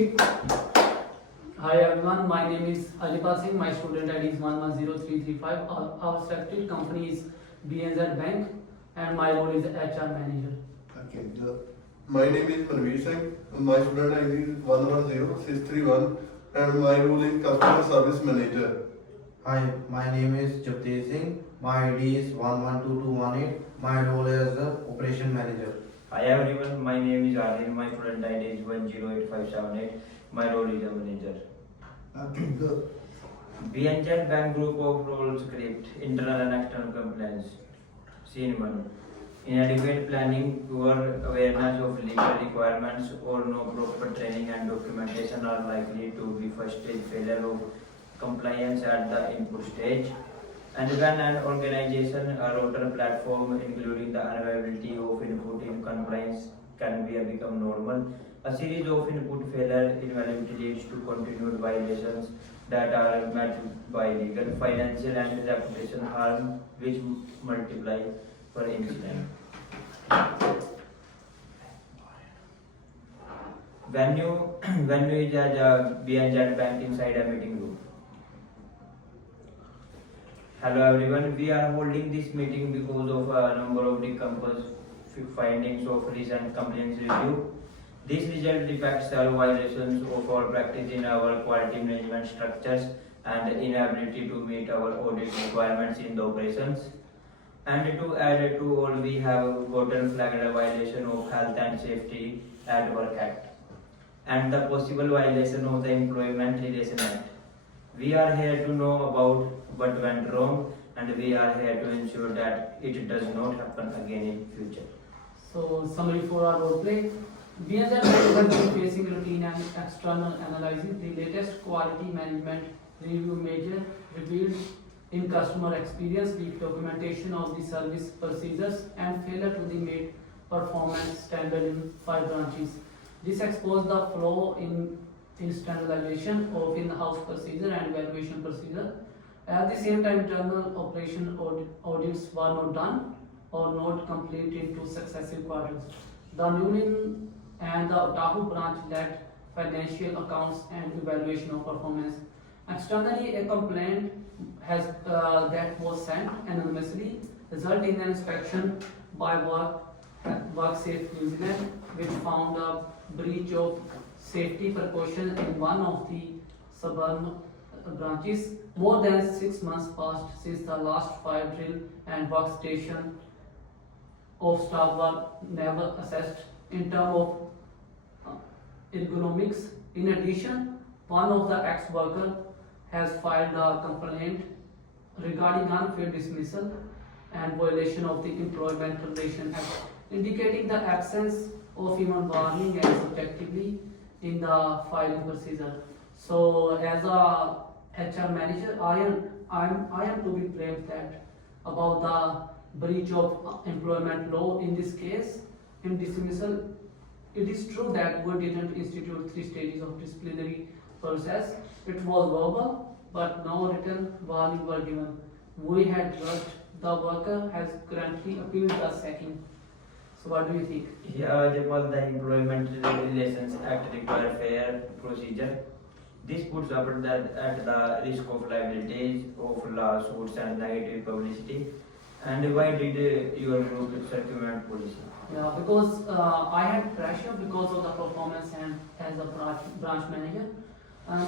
Hi everyone, my name is Alipa Singh. My student ID is 110335. Our selected company is BNZ Bank and my role is HR manager. Okay. My name is Manveer Singh. My student ID is 110631 and my role is customer service manager. Hi, my name is Japtesh Singh. My ID is 112218. My role is the operation manager. Hi everyone, my name is Arvind. My student ID is 108578. My role is a manager. Okay. BNZ Bank Group of Roles Script, Internal and External Compliance. Scene 1. Inadequate planning, poor awareness of legal requirements, or no proper training and documentation are likely to be first stage failure of compliance at the input stage. And when an organization or router platform, including the unavailability of input in compliance, can become normal, a series of input failure invariably leads to continued violations that are met by legal, financial, and reputation harm, which multiply per incident. Venue is at a BNZ Bank inside a meeting room. Hello everyone, we are holding this meeting because of a number of decomposed findings of recent compliance review. This result reflects several violations of our practice in our quality management structures and inability to meet our audit requirements in the operations. And to add to all, we have gotten flagged a violation of Health and Safety at Work Act and the possible violation of the Employment Relation Act. We are here to know about what went wrong, and we are here to ensure that it does not happen again in future. So summary for our role play. BNZ has been facing routine and external analysis. The latest quality management review measure revealed in customer experience, weak documentation of the service procedures, and failure to the meet performance standard in 5 branches. This exposed the flaw in standardization of in-house procedure and evaluation procedure. At the same time, internal operation audits were not done or not completed into successive quarters. The Nunin and the Otahu branch lacked financial accounts and evaluation of performance. Externally, a complaint has that was sent anonymously, resulting in an inspection by WorkSafe New Zealand, which found a breach of safety precaution in one of the suburban branches. More than 6 months passed since the last fire drill, and workstation of staff were never assessed in terms of ergonomics. In addition, one of the ex-workers has filed a complaint regarding unfair dismissal and violation of the Employment Relation Act, indicating the absence of even warning and subjectively in the filing procedure. So, as a HR manager, I am to be blamed that about the breach of employment law in this case. In dismissal, it is true that we didn't institute 3 stages of disciplinary process. It was verbal, but no written warning were given. We had judged the worker has currently appealed the sacking. So what do you think? Here, the Employment Relations Act require fair procedure. This puts up at the risk of liabilities of lawsuits and negative publicity. And why did your group circumvent policy? Yeah, because I had pressure because of the performance and as a branch manager.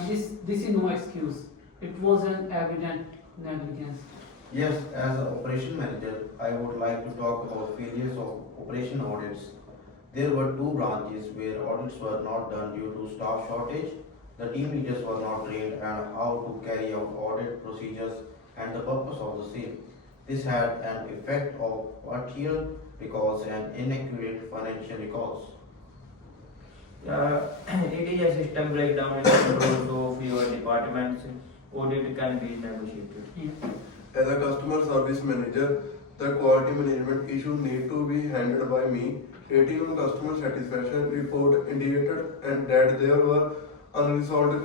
This is no excuse. It was an evident negligence. Yes, as an operation manager, I would like to talk about failures of operation audits. There were 2 branches where audits were not done due to staff shortage. The team leaders were not trained on how to carry out audit procedures and the purpose of the same. This had an effect of material records and inaccurate financial records. It is a system breakdown in control of your department's audit can be negotiated. Yeah. As a customer service manager, the quality management issue need to be handled by me. Rating on customer satisfaction report indicated and that there were unresolved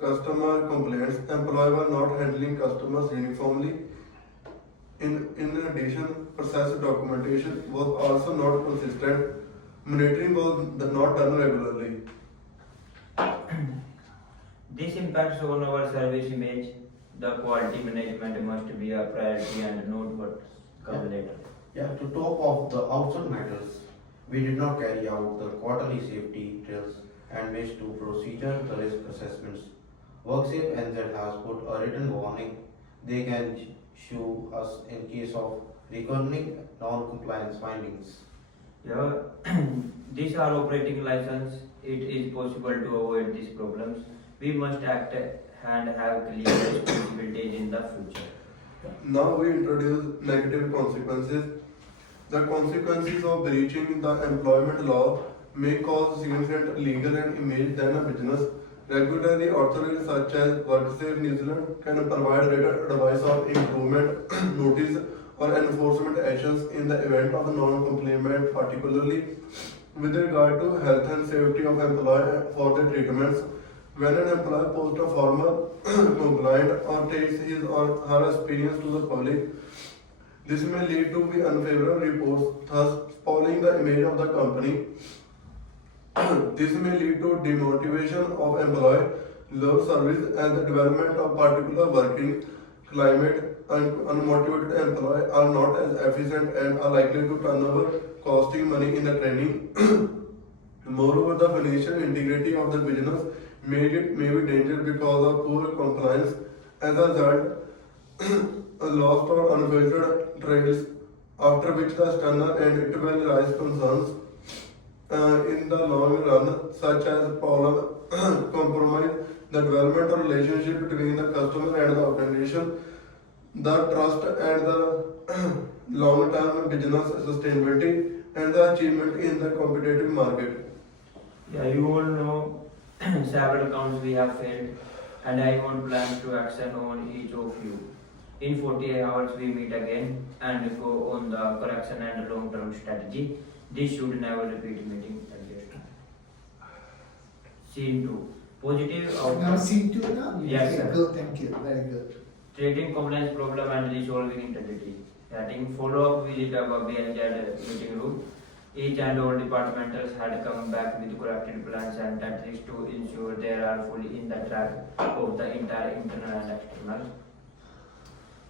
customer complaints. Employees were not handling customers uniformly. In addition, process documentation was also not consistent. Monitoring was not done regularly. This impacts on our service image. The quality management must be a priority and not what comes later. Yeah, to top of the outside matters, we did not carry out the quarterly safety drills and missed to procedure the risk assessments. WorkSafe NZ has put a written warning. They can sue us in case of recurring non-compliance findings. Yeah, these are operating license. It is possible to avoid these problems. We must act and have clear responsibilities in the future. Now we introduce negative consequences. The consequences of breaching the employment law may cause significant legal and image damage a business. Regulatory authorities such as WorkSafe New Zealand can provide written advice on improvement notice or enforcement actions in the event of non-compliance, particularly with regard to health and safety of employee for the treatments. When an employee posts a formal complaint or takes his or her experience to the public, this may lead to the unfavorable reports, thus spoiling the image of the company. This may lead to demotivation of employee, low service, and the development of particular working climate. And unmotivated employees are not as efficient and are likely to turn over, costing money in the training. Moreover, the financial integrity of the business may be dangerous because of poor compliance. As a result, a lost or unfiltered trails, after which the stunner and it will raise concerns in the long run, such as problem compromise the development of relationship between the customer and the organization, the trust and the long-term business sustainability, and the achievement in the competitive market. Yeah, you all know several accounts we have failed, and I want plans to action on each of you. In 48 hours, we meet again and go on the correction and long-term strategy. This should never repeat meeting again. Scene 2. Positive Now outcome. scene two now? Yes, sir. Good, thank you, very good. Treating compliance problem and resolving integrity. Heading follow-up visit of a BNZ meeting room. Each and all departmentals had come back with corrected plans and tactics to ensure they are fully in the track of the entire internal and external.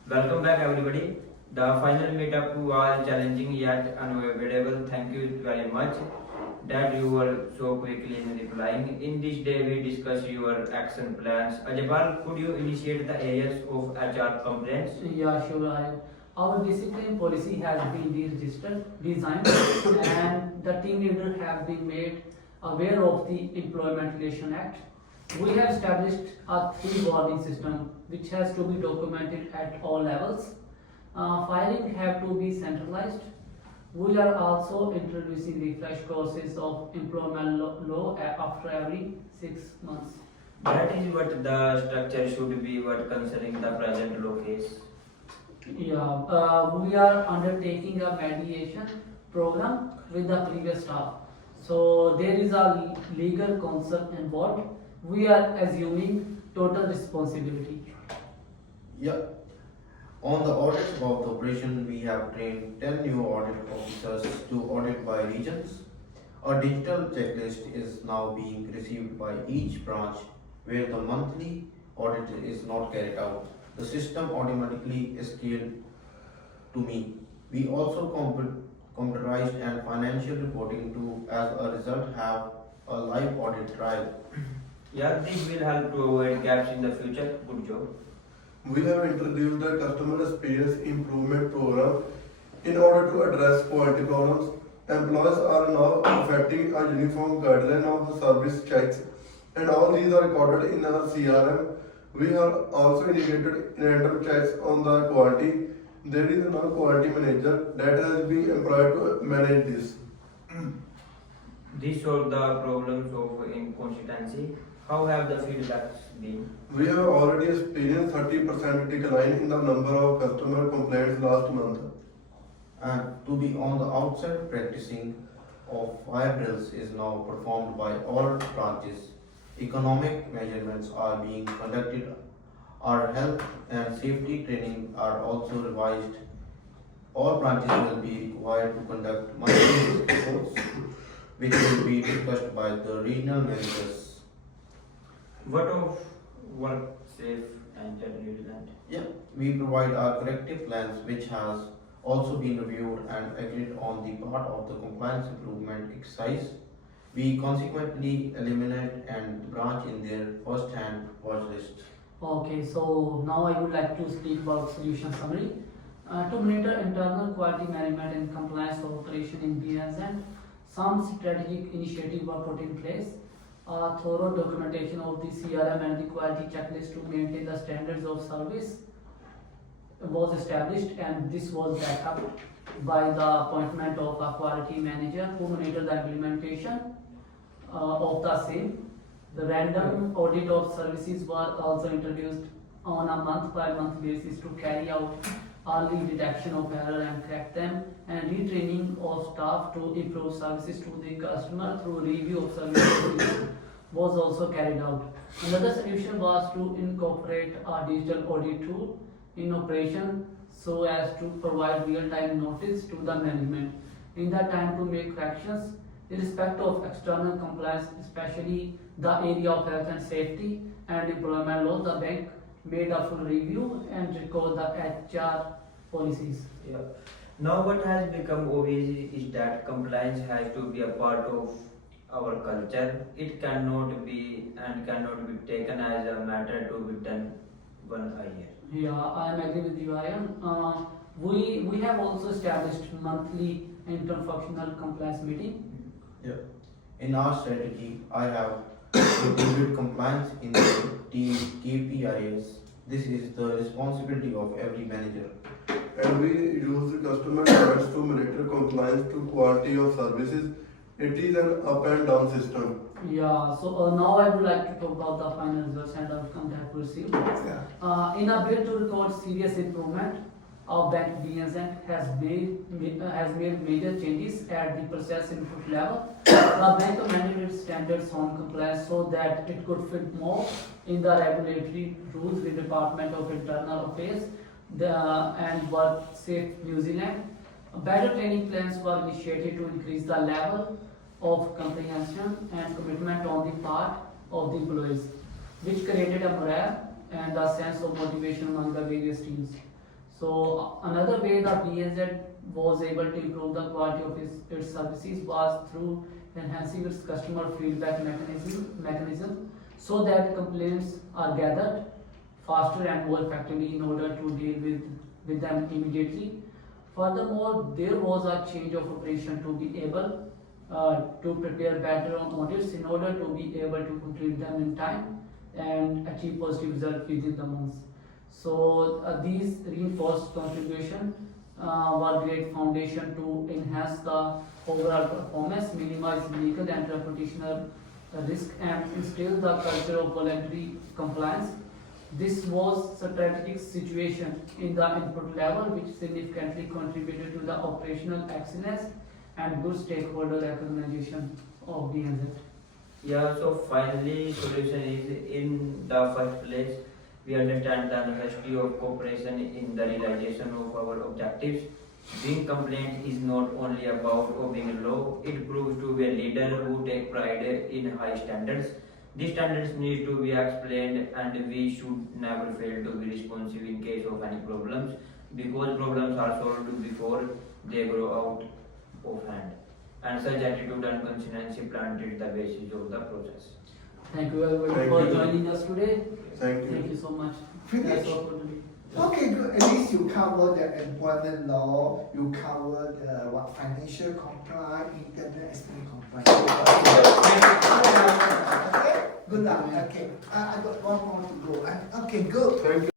Welcome back everybody. The final meetup was challenging yet unavoidable. Thank you very much that you were so quickly in replying. In this day we discuss your action plans. Ajapal, could you initiate the areas of HR complaints? Yeah, sure. Our discipline policy has been deregistered, designed, and the team leader have been made aware of the Employment Relation Act. We have established a 3 warning system which has to be documented at all levels. Filing have to be centralized. We are also introducing refresh courses of employment law after every 6 months. That is what the structure should be, what concerning the present law case. Yeah, we are undertaking a mediation program with the previous staff. So there is a legal concern involved. We are assuming total responsibility. Yeah. On the audits of the operation, we have trained 10 new audit officers to audit by regions. A digital checklist is now being received by each branch where the monthly audit is not carried out. The system automatically is scaled to me. We also computerized and financial reporting to, as a result, have a live audit trial. Yeah, this will help to avoid gaps in the future. Good job. We have introduced a customer experience improvement program in order to address quality problems. Employees are now affecting a uniform guideline of service checks, and all these are recorded in our CRM. We have also integrated random checks on the quality. There is now quality manager that has been employed to manage this. This solved the problems of inconsistency. How have the feedbacks been? We have already experienced 30% decline in the number of customer complaints last month. And to be on the outside, practicing of fire drills is now performed by all branches. Economic measurements are being conducted. Our health and safety training are also revised. All branches will be required to conduct monthly reports, which will be discussed by the regional managers. What of work safe and redundant. Yeah, we provide our corrective plans, which has also been reviewed and agreed on the part of the compliance improvement exercise. We consequently eliminate and branch in their first-hand watch list. Okay, so now I would like to speak about solution summary. To monitor internal quality management and compliance of operation in BNZ, some strategic initiatives were put in place. A thorough documentation of the CRM and the quality checklist to maintain the standards of service was established, and this was backed up by the appointment of a quality manager who monitored the implementation of the same. The random audit of services were also introduced on a month-by-month basis to carry out early detection of error and correct them, and retraining of staff to improve services to the customer through review of services was also carried out. Another solution was to incorporate a digital audit tool in operation so as to provide real-time notice to the management in the time to make corrections irrespective of external compliance, especially the area of health and safety and employment law. The bank made a full review and recalled the HR policies. Yeah. Now what has become obvious is that compliance has to be a part of our culture. It cannot be and cannot be taken as a matter to be done one a year. Yeah, I am agree with you, Aryan. We have also established monthly interfunctional compliance meeting. Yeah. In our strategy, I have included compliance in the team KPIs. This is the responsibility of every manager. And we use the customer trends to monitor compliance to quality of services. It is an up and down system. Yeah, so now I would like to talk about the final results and outcome that we received. In a bid to record serious improvement, our bank BNZ has made major changes at the process input level. The bank amended its standards on compliance so that it could fit more in the regulatory rules with Department of Internal Affairs and Work Safe New Zealand. Better training plans were initiated to increase the level of comprehension and commitment on the part of the employees, which created a morale and a sense of motivation among the various teams. So another way the BNZ was able to improve the quality of its services was through enhancing its customer feedback mechanism so that complaints are gathered faster and more effectively in order to deal with them immediately. Furthermore, there was a change of operation to be able to prepare better on audits in order to be able to complete them in time and achieve positive results within the months. So these reinforced contribution were great foundation to enhance the overall performance, minimize legal and reputational risk, and instill the culture of voluntary compliance. This was strategic situation in the input level, which significantly contributed to the operational excellence and good stakeholder recognition of BNZ. Yeah, so finally, solution is in the first place. We understand the necessity of cooperation in the realization of our objectives. Being compliant is not only about obeying law, it proves to be a leader who take pride in high standards. These standards need to be explained, and we should never fail to be responsive in case of any problems, because problems are solved before they grow out of hand. And such attitude and consistency planted the basis of the process. Thank you everybody Thank for you. joining us today. Thank you. Thank you so much. Finish. That's all for today. Okay, good. At least you cover the employment law, you cover the financial compliance, internet estate compliance. Okay, good luck. Okay, I got one more to go. Okay, good. Thank you.